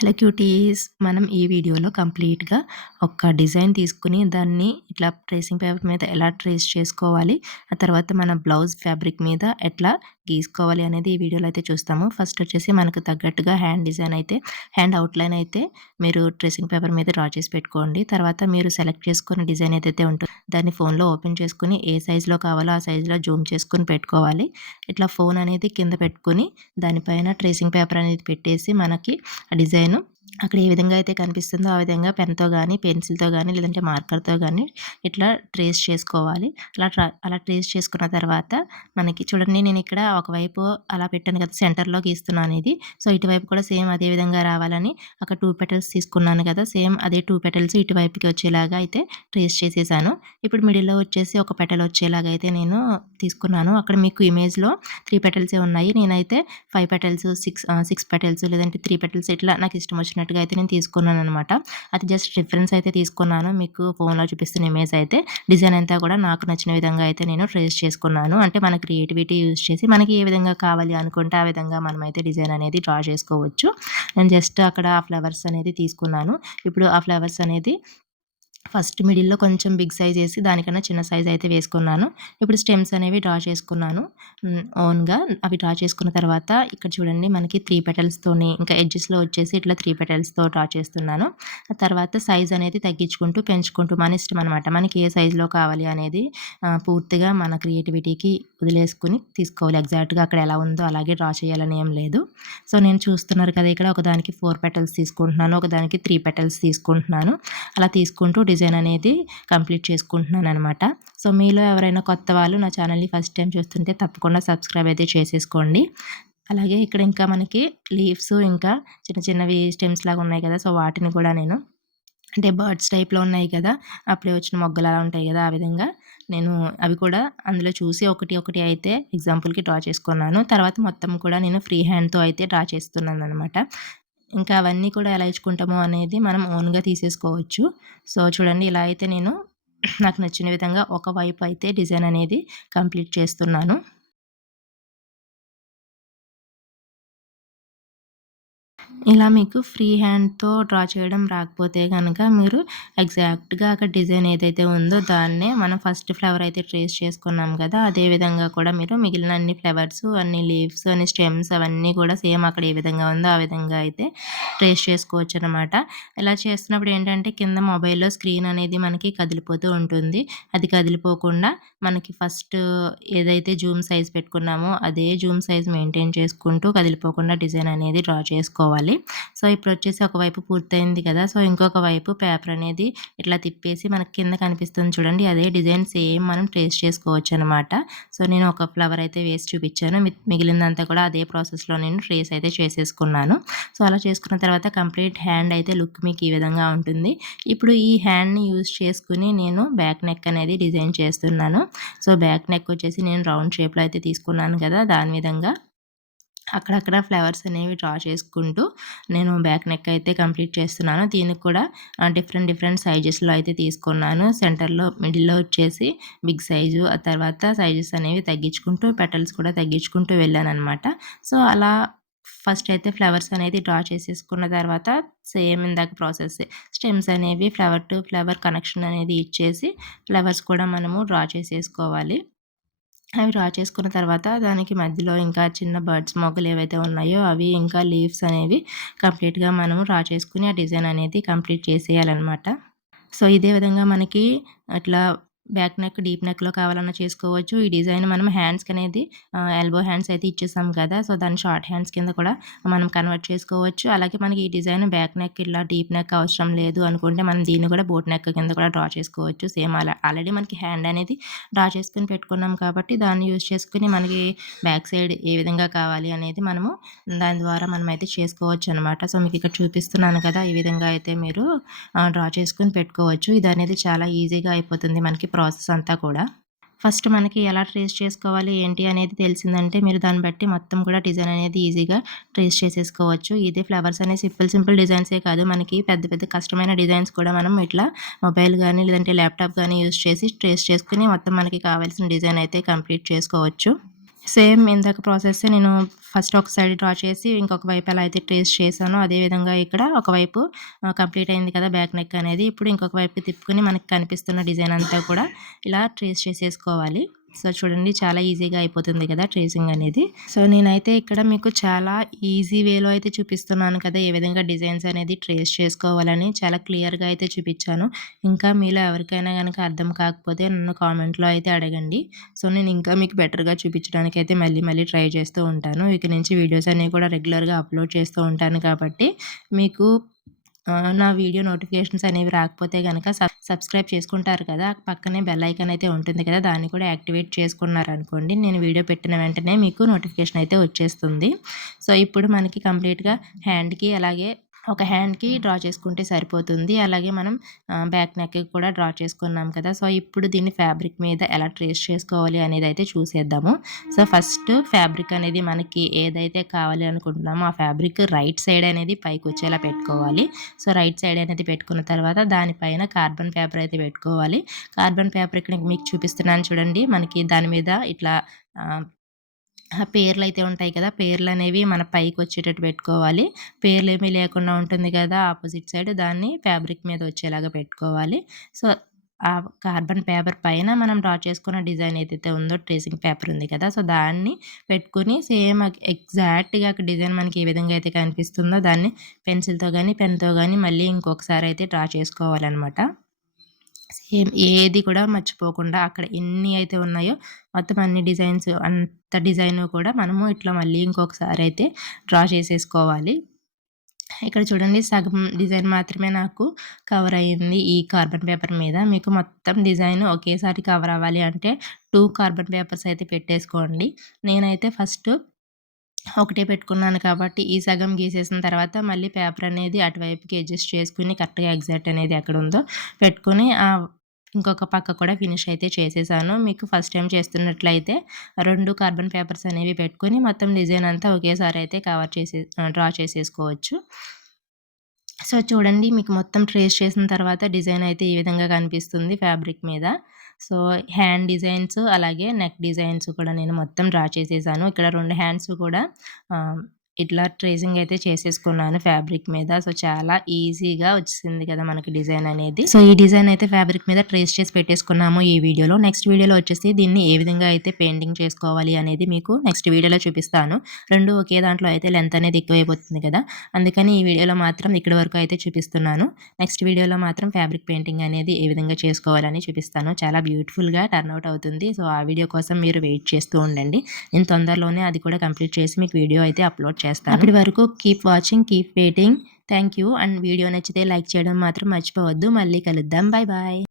Hello cuties, మనం ఈ వీడియోలో కంప్లీట్గా ఒక డిజైన్ తీసుకుని దాన్ని ఇట్లా ట్రేసింగ్ పేపర్ మీద ఎలా ట్రేస్ చేసుకోవాలి, ఆ తర్వాత మన బ్లౌజ్ ఫ్యాబ్రిక్ మీద ఎట్లా గీసుకోవాలి అనేది ఈ వీడియోలో అయితే చూస్తాము. ఫస్ట్ వచ్చేసి మనకు తగ్గట్టుగా హ్యాండ్ అవుట్లైన్ అయితే మీరు ట్రేసింగ్ పేపర్ మీద డ్రా చేసి పెట్టుకోండి. తర్వాత మీరు సెలెక్ట్ చేసుకున్న డిజైన్ ఏదైతే ఉంటుందో దాన్ని ఫోన్లో ఓపెన్ చేసుకుని ఏ సైజులో కావాలో ఆ సైజులో జూమ్ చేసుకుని పెట్టుకోవాలి. ఇట్లా ఫోన్ అనేది కింద పెట్టుకుని దానిపైన ట్రేసింగ్ పేపర్ అనేది పెట్టేసి మనకి ఆ డిజైన్ అక్కడ ఏ విధంగా అయితే కనిపిస్తుందో ఆ విధంగా పెన్‌తో గానీ, పెన్సిల్‌తో గానీ, లేదంటే మార్కర్‌తో గానీ ఇట్లా ట్రేస్ చేసుకోవాలి. అలా ట్రేస్ చేసుకున్న తర్వాత మనకి చూడండి, నేనిక్కడ ఒకవైపు అలా పెట్టాను కదా! సెంటర్‌లో గీస్తున్నాను ఇది. సో, ఇటువైపు కూడా సేమ్ అదే విధంగా రావాలని అక్కడ 2 పెటల్స్ తీసుకున్నాను కదా! సేమ్ అదే 2 పెటల్స్ ఇటువైపుకి వచ్చేలాగా అయితే ట్రేస్ చేసేసాను. ఇప్పుడు మిడిల్‌లో వచ్చేసి ఒక పెటల్ వచ్చేలాగా అయితే నేను తీసుకున్నాను. అక్కడ మీకు ఇమేజ్‌లో 3 పెటల్సే ఉన్నాయి. నేనైతే 5 పెటల్స్, 6 పెటల్స్ లేదంటే 3 పెటల్స్ ఇట్లా నాకు ఇష్టం వచ్చినట్టుగా అయితే నేను తీసుకున్నాననమాట. అది జస్ట్ రిఫరెన్స్ అయితే తీసుకున్నాను. మీకు ఫోన్‌లో చూపిస్తున్న ఇమేజ్ అయితే డిజైన్ అంతా కూడా నాకు నచ్చిన విధంగా అయితే నేను ట్రేస్ చేసుకున్నాను. అంటే మన క్రియేటివిటీ యూజ్ చేసి మనకి ఏ విధంగా కావాలి అనుకుంటే ఆ విధంగా మనమైతే డిజైన్ అనేది డ్రా చేసుకోవచ్చు. నేను జస్ట్ అక్కడ ఆ ఫ్లవర్స్ అనేది తీసుకున్నాను. ఇప్పుడు ఆ ఫ్లవర్స్ అనేది ఫస్ట్ మిడిల్‌లో కొంచెం బిగ్ సైజ్ ఏసి దానికన్నా చిన్న సైజ్ అయితే వేసుకున్నాను. ఇప్పుడు స్టెమ్స్ అనేవి డ్రా చేసుకున్నాను. ఓన్‌గా అవి డ్రా చేసుకున్న తర్వాత ఇక్కడ చూడండి, మనకి 3 పెటల్స్‌తోని ఇంకా ఎడ్జెస్‌లో వచ్చేసి ఇట్లా 3 పెటల్స్‌తో డ్రా చేస్తున్నాను. ఆ తర్వాత సైజ్ అనేది తగ్గించుకుంటూ, పెంచుకుంటూ మన ఇష్టం అనమాట. మనకి ఏ సైజులో కావాలి అనేది పూర్తిగా మన క్రియేటివిటీకి వదిలేసుకొని తీసుకోవాలి. ఎగ్జాక్ట్‌గా అక్కడ ఎలా ఉందో అలాగే డ్రా చేయాలని ఏం లేదు. సో, నేను చూస్తున్నారు కదా! ఇక్కడ ఒకదానికి 4 పెటల్స్ తీసుకుంటున్నాను. ఒకదానికి 3 పెటల్స్ తీసుకుంటున్నాను. అలా తీసుకుంటూ డిజైన్ అనేది కంప్లీట్ చేసుకుంటున్నాననమాట. సో, మీలో ఎవరైనా కొత్త వాళ్ళు నా ఛానల్‌ని ఫస్ట్ టైం చూస్తుంటే తప్పకుండా సబ్స్క్రైబ్ అయితే చేసేసుకోండి. అలాగే ఇక్కడ ఇంకా మనకి లీవ్స్ ఇంకా చిన్న చిన్నవి స్టెమ్స్ లాగా ఉన్నాయి కదా! సో, వాటిని కూడా నేను అంటే బర్డ్స్ టైప్‌లో ఉన్నాయి కదా! అప్పుడే వచ్చిన మొగ్గలు అలా ఉంటాయి కదా! ఆ విధంగా నేను అవి కూడా అందులో చూసి ఒకటి ఒకటి అయితే ఎగ్జాంపుల్‌కి డ్రా చేసుకున్నాను. తర్వాత మొత్తం కూడా నేను ఫ్రీ హ్యాండ్‌తో అయితే డ్రా చేస్తున్నాననమాట. ఇంకా అవన్నీ కూడా ఎలా ఇచ్చుకుంటామో అనేది మనం ఓన్‌గా తీసేసుకోవచ్చు. సో, చూడండి, ఇలా అయితే నేను నాకు నచ్చిన విధంగా ఒకవైపు అయితే డిజైన్ అనేది కంప్లీట్ చేస్తున్నాను. ఇలా మీకు ఫ్రీ హ్యాండ్‌తో డ్రా చేయడం రాకపోతే గనక మీరు ఎగ్జాక్ట్‌గా అక్కడ డిజైన్ ఏదైతే ఉందో దాన్నే మనం ఫస్ట్ ఫ్లవర్ అయితే ట్రేస్ చేసుకున్నాం కదా! అదే విధంగా కూడా మీరు మిగిలిన అన్ని ఫ్లవర్స్, అన్ని లీవ్స్, అన్ని స్టెమ్స్ అవన్నీ కూడా సేమ్ అక్కడ ఏ విధంగా ఉందో ఆ విధంగా అయితే ట్రేస్ చేసుకోవచ్చనమాట. ఇలా చేస్తున్నప్పుడు ఏంటంటే కింద మొబైల్‌లో స్క్రీన్ అనేది మనకి కదిలిపోతూ ఉంటుంది. అది కదిలిపోకుండా మనకి ఫస్ట్ ఏదైతే జూమ్ సైజ్ పెట్టుకున్నామో అదే జూమ్ సైజ్ మెయింటైన్ చేసుకుంటూ కదిలిపోకుండా డిజైన్ అనేది డ్రా చేసుకోవాలి. సో, ఇప్పుడొచ్చేసి ఒకవైపు పూర్తయింది కదా! సో, ఇంకొక వైపు పేపర్ అనేది ఇట్లా తిప్పేసి మనకి కింద కనిపిస్తుంది చూడండి, అదే డిజైన్ సేమ్ మనం ట్రేస్ చేసుకోవచ్చనమాట. సో, నేను ఒక ఫ్లవర్ అయితే వేసి చూపిచ్చాను. మిగిలిందంతా కూడా అదే ప్రాసెస్‌లో నేను ట్రేస్ అయితే చేసేసుకున్నాను. సో, అలా చేసుకున్న తర్వాత కంప్లీట్ హ్యాండ్ అయితే లుక్ మీకు ఈ విధంగా ఉంటుంది. ఇప్పుడు ఈ హ్యాండ్‌ని యూజ్ చేసుకొని నేను బ్యాక్ నెక్ అనేది డిజైన్ చేస్తున్నాను. సో, బ్యాక్ నెక్ వచ్చేసి నేను రౌండ్ షేప్‌లో అయితే తీసుకున్నాను కదా! దాని విధంగా అక్కడక్కడ ఫ్లవర్స్ అనేవి డ్రా చేసుకుంటూ నేను బ్యాక్ నెక్ అయితే కంప్లీట్ చేస్తున్నాను. దీనికి కూడా డిఫరెంట్ సైజెస్‌లో అయితే తీసుకున్నాను. సెంటర్‌లో మిడిల్‌లో వచ్చేసి బిగ్ సైజు, ఆ తర్వాత సైజెస్ అనేవి తగ్గించుకుంటూ పెటల్స్ కూడా తగ్గించుకుంటూ వెళ్ళాననమాట. సో, అలా ఫస్ట్ అయితే ఫ్లవర్స్ అనేది డ్రా చేసేసుకున్న తర్వాత సేమ్ ఇందాక ప్రాసెస్సే. స్టెమ్స్ అనేవి ఫ్లవర్ టు ఫ్లవర్ కనెక్షన్ అనేది ఇచ్చేసి ఫ్లవర్స్ కూడా మనము డ్రా చేసేసుకోవాలి. అవి డ్రా చేసుకున్న తర్వాత దానికి మధ్యలో ఇంకా చిన్న బర్డ్స్ మొగ్గలు ఏవైతే ఉన్నాయో అవి ఇంకా లీవ్స్ అనేవి కంప్లీట్‌గా మనము డ్రా చేసుకొని ఆ డిజైన్ అనేది కంప్లీట్ చేసేయాలనమాట. సో, ఇదే విధంగా మనకి అట్లా బ్యాక్ నెక్, డీప్ నెక్‌లో కావాలన్నా చేసుకోవచ్చు. ఈ డిజైన్ మనం హ్యాండ్స్‌కనేది ఎల్బో హ్యాండ్స్ అయితే ఇచ్చేసాం కదా! సో, దాన్ని షార్ట్ హ్యాండ్స్ కింద కూడా మనం కన్వర్ట్ చేసుకోవచ్చు. అలాగే మనకి ఈ డిజైన్ బ్యాక్ నెక్ ఇలా డీప్ నెక్ అవసరం లేదు అనుకుంటే మనం దీన్ని కూడా బోట్ నెక్ కింద కూడా డ్రా చేసుకోవచ్చు. సేమ్ ఆల్రెడీ మనకి హ్యాండ్ అనేది డ్రా చేసుకొని పెట్టుకున్నాం కాబట్టి దాన్ని యూజ్ చేసుకొని మనకి బ్యాక్ సైడ్ ఏ విధంగా కావాలి అనేది మనము దాని ద్వారా మనమైతే చేసుకోవచ్చనమాట. సో, మీకిక్కడ చూపిస్తున్నాను కదా! ఈ విధంగా అయితే మీరు డ్రా చేసుకొని పెట్టుకోవచ్చు. ఇదనేది చాలా ఈజీగా అయిపోతుంది మనకి ప్రాసెస్ అంతా కూడా. ఫస్ట్ మనకి ఎలా ట్రేస్ చేసుకోవాలి, ఏంటి అనేది తెలిసిందంటే మీరు దాన్ని బట్టి మొత్తం కూడా డిజైన్ అనేది ఈజీగా ట్రేస్ చేసేసుకోవచ్చు. ఇది ఫ్లవర్స్ అనే సింపుల్ డిజైన్సే కాదు, మనకి పెద్ద పెద్ద కష్టమైన డిజైన్స్ కూడా మనం ఇట్లా మొబైల్ గానీ, లేదంటే ల్యాప్‌టాప్ గానీ యూజ్ చేసి ట్రేస్ చేసుకొని మొత్తం మనకి కావాల్సిన డిజైన్ అయితే కంప్లీట్ చేసుకోవచ్చు. సేమ్ ఇందాక ప్రాసెస్సే నేను ఫస్ట్ ఒక సైడ్ డ్రా చేసి ఇంకొక వైపు ఎలా అయితే ట్రేస్ చేశానో అదేవిధంగా ఇక్కడ ఒకవైపు కంప్లీట్ అయింది కదా బ్యాక్ నెక్ అనేది. ఇప్పుడు ఇంకొక వైపుకి తిప్పుకొని మనకి కనిపిస్తున్న డిజైన్ అంతా కూడా ఇలా ట్రేస్ చేసేసుకోవాలి. సో చూడండి చాలా ఈజీగా అయిపోతుంది కదా ట్రేసింగ్ అనేది. సో నేనైతే ఇక్కడ మీకు చాలా ఈజీ వేలో అయితే చూపిస్తున్నాను కదా ఏ విధంగా డిజైన్స్ అనేది ట్రేస్ చేసుకోవాలని చాలా క్లియర్గా అయితే చూపించాను. ఇంకా మీలో ఎవరికైనా కనుక అర్థం కాకపోతే నన్ను కామెంట్లో అయితే అడగండి. సో నేను ఇంకా మీకు బెటర్గా చూపించడానికి అయితే మళ్ళీ మళ్ళీ ట్రై చేస్తూ ఉంటాను. ఇక నుంచి వీడియోస్ అనేవి కూడా రెగ్యులర్గా అప్లోడ్ చేస్తూ ఉంటాను కాబట్టి మీకు నా వీడియో నోటిఫికేషన్స్ అనేవి రాకపోతే గనక సబ్స్క్రైబ్ చేసుకుంటారు కదా, పక్కనే బెల్ ఐకాన్ అయితే ఉంటుంది కదా, దాన్ని కూడా యాక్టివేట్ చేసుకున్నారనుకోండి నేను వీడియో పెట్టిన వెంటనే మీకు నోటిఫికేషన్ అయితే వచ్చేస్తుంది. సో ఇప్పుడు మనకి కంప్లీట్గా హ్యాండ్కి అలాగే ఒక హ్యాండ్కి డ్రా చేసుకుంటే సరిపోతుంది. అలాగే మనం బ్యాక్ నెక్కి కూడా డ్రా చేసుకున్నాం కదా. సో ఇప్పుడు దీన్ని ఫ్యాబ్రిక్ మీద ఎలా ట్రేస్ చేసుకోవాలి అనేది అయితే చూసేద్దాము. సో ఫస్ట్ ఫ్యాబ్రిక్ అనేది మనకి ఏదైతే కావాలి అనుకుంటున్నామో ఆ ఫ్యాబ్రిక్ రైట్ సైడ్ అనేది పైకి వచ్చేలా పెట్టుకోవాలి. సో రైట్ సైడ్ అనేది పెట్టుకున్న తర్వాత దానిపైన కార్బన్ పేపర్ అయితే పెట్టుకోవాలి. కార్బన్ పేపర్ ఇక్కడ మీకు చూపిస్తున్నాను చూడండి. మనకి దాని మీద ఇట్లా పేర్లు అయితే ఉంటాయి కదా, పేర్లు అనేవి మన పైకి వచ్చేటట్టు పెట్టుకోవాలి. పేర్లు ఏమీ లేకుండా ఉంటుంది కదా ఆపోజిట్ సైడ్, దాన్ని ఫ్యాబ్రిక్ మీద వచ్చేలాగా పెట్టుకోవాలి. సో ఆ కార్బన్ పేపర్ పైన మనం డ్రా చేసుకున్న డిజైన్ ఏదైతే ఉందో ట్రేసింగ్ పేపర్ ఉంది కదా, సో దాన్ని పెట్టుకుని సేమ్ ఎగ్జాక్ట్గా డిజైన్ మనకి ఏ విధంగా అయితే కనిపిస్తుందో దాన్ని పెన్సిల్తో కానీ పెన్తో కానీ మళ్ళీ ఇంకొకసారి అయితే డ్రా చేసుకోవాలన్నమాట. సేమ్ ఏది కూడా మర్చిపోకుండా అక్కడ ఎన్ని అయితే ఉన్నాయో మొత్తం అన్ని డిజైన్స్ అంత డిజైన్ కూడా మనము ఇట్లా మళ్ళీ ఇంకొకసారి అయితే డ్రా చేసేసుకోవాలి. ఇక్కడ చూడండి సగం డిజైన్ మాత్రమే నాకు కవర్ అయ్యింది ఈ కార్బన్ పేపర్ మీద. మీకు మొత్తం డిజైన్ ఒకేసారి కవర్ అవ్వాలి అంటే 2 కార్బన్ పేపర్స్ అయితే పెట్టేసుకోండి. నేనైతే ఫస్ట్ ఒకటే పెట్టుకున్నాను కాబట్టి ఈ సగం గీసేసిన తర్వాత మళ్ళీ పేపర్ అనేది అటువైపుకి అడ్జస్ట్ చేసుకుని కరెక్ట్గా ఎగ్జాక్ట్ అనేది ఎక్కడ ఉందో పెట్టుకుని ఇంకొక పక్క కూడా ఫినిష్ అయితే చేసేసాను. మీకు ఫస్ట్ టైం చేస్తున్నట్లయితే 2 కార్బన్ పేపర్స్ అనేవి పెట్టుకొని మొత్తం డిజైన్ అంతా ఒకేసారి అయితే డ్రా చేసేసుకోవచ్చు. సో చూడండి మీకు మొత్తం ట్రేస్ చేసిన తర్వాత డిజైన్ అయితే ఈ విధంగా కనిపిస్తుంది ఫ్యాబ్రిక్ మీద. సో హ్యాండ్ డిజైన్స్ అలాగే నెక్ డిజైన్స్ కూడా నేను మొత్తం డ్రా చేసేసాను. ఇక్కడ 2 హ్యాండ్స్ కూడా ఇట్లా ట్రేసింగ్ అయితే చేసేసుకున్నాను ఫ్యాబ్రిక్ మీద. సో చాలా ఈజీగా వచ్చింది కదా మనకి డిజైన్ అనేది. సో ఈ డిజైన్ అయితే ఫ్యాబ్రిక్ మీద ట్రేస్ చేసి పెట్టేసుకున్నాము ఈ వీడియోలో. నెక్స్ట్ వీడియోలో వచ్చేసి దీన్ని ఏ విధంగా అయితే పెయింటింగ్ చేసుకోవాలి అనేది మీకు నెక్స్ట్ వీడియోలో చూపిస్తాను. రెండు ఒకే దాంట్లో అయితే లెంత్ అనేది ఎక్కువైపోతుంది కదా, అందుకని ఈ వీడియోలో మాత్రం ఇక్కడ వరకు అయితే చూపిస్తున్నాను. నెక్స్ట్ వీడియోలో మాత్రం ఫ్యాబ్రిక్ పెయింటింగ్ అనేది ఏ విధంగా చేసుకోవాలని చూపిస్తాను. చాలా బ్యూటిఫుల్గా టర్న్అవుట్ అవుతుంది. సో ఆ వీడియో కోసం మీరు వెయిట్ చేస్తూ ఉండండి. నేను తొందరలోనే అది కూడా కంప్లీట్ చేసి మీకు వీడియో అయితే అప్లోడ్ చేస్తాను. అప్పటి వరకు keep watching, keep waiting. Thank you. And video నచ్చితే లైక్ చేయడం మాత్రం మర్చిపోవద్దు. మళ్ళీ కలుద్దాం. Bye bye.